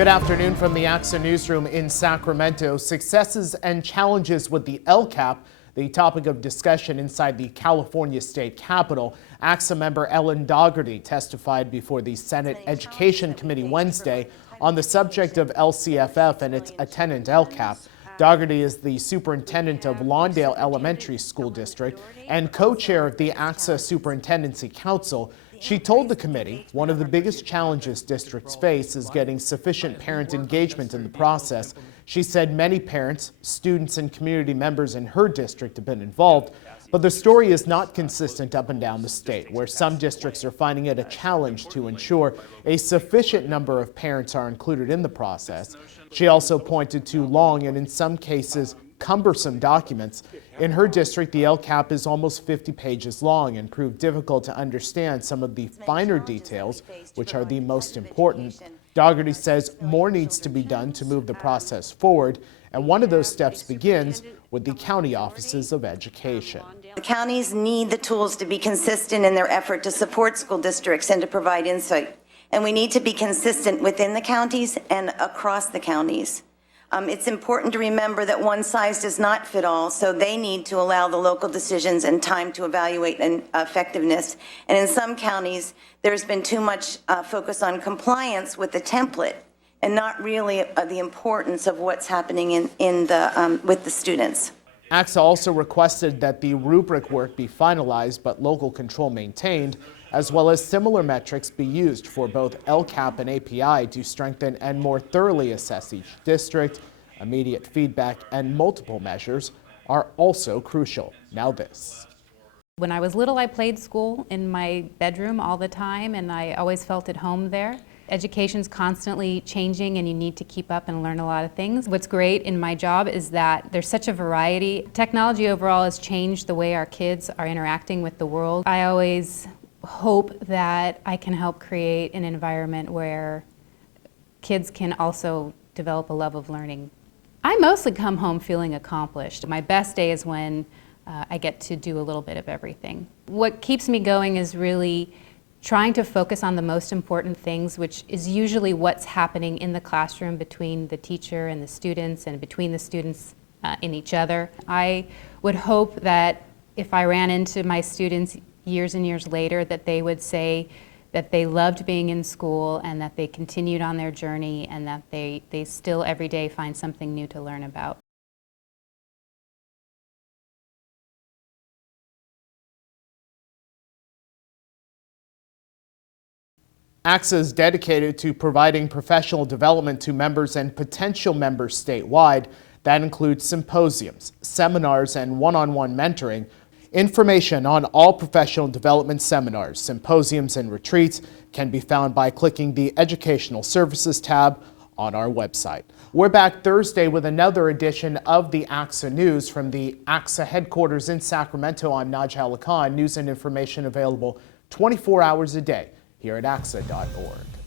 Good afternoon from the ACSA newsroom in Sacramento. Successes and challenges with the LCAP, the topic of discussion inside the California State Capitol. ACSA member Dougherty testified before the Senate Education Committee Wednesday on the subject of LCFF and its attendant LCAP. Dougherty is the superintendent of Lawndale Elementary School District and co-chair of the ACSA Superintendency Council. She told the committee one of the biggest challenges districts face is getting sufficient parent engagement in the process. She said many parents, students, and community members in her district have been involved, but the story is not consistent up and down the state, where some districts are finding it a challenge to ensure a sufficient number of parents are included in the process. She also pointed to long and in some cases cumbersome documents. In her district, the LCAP is almost 50 pages long and proved difficult to understand some of the finer details, which are the most important. Dougherty says more needs to be done to move the process forward, and one of those steps begins with the county offices of education. The counties need the tools to be consistent in their effort to support school districts and to provide insight. And we need to be consistent within the counties and across the counties. It's important to remember that one size does not fit all, so they need to allow the local decisions and time to evaluate effectiveness. And in some counties, there's been too much focus on compliance with the template and not really the importance of what's happening with the students. ACSA also requested that the rubric work be finalized but local control maintained, as well as similar metrics be used for both LCAP and API to strengthen and more thoroughly assess each district. Immediate feedback and multiple measures are also crucial. Now this. When I was little, I played school in my bedroom all the time, and I always felt at home there. Education's constantly changing, and you need to keep up and learn a lot of things. What's great in my job is that there's such a variety. Technology overall has changed the way our kids are interacting with the world. I always hope that I can help create an environment where kids can also develop a love of learning. I mostly come home feeling accomplished. My best day is when I get to do a little bit of everything. What keeps me going is really trying to focus on the most important things, which is usually what's happening in the classroom between the teacher and the students and between the students in each other. I would hope that if I ran into my students years and years later, that they would say that they loved being in school and that they continued on their journey and that they still every day find something new to learn about. ACSA is dedicated to providing professional development to members and potential members statewide. That includes symposiums, seminars, and one-on-one mentoring. Information on all professional development seminars, symposiums, and retreats can be found by clicking the Educational Services tab on our website. We're back Thursday with another edition of the ACSA News from the ACSA headquarters in Sacramento. I'm Najah Khan. News and information available 24 hours a day here at ACSA.org.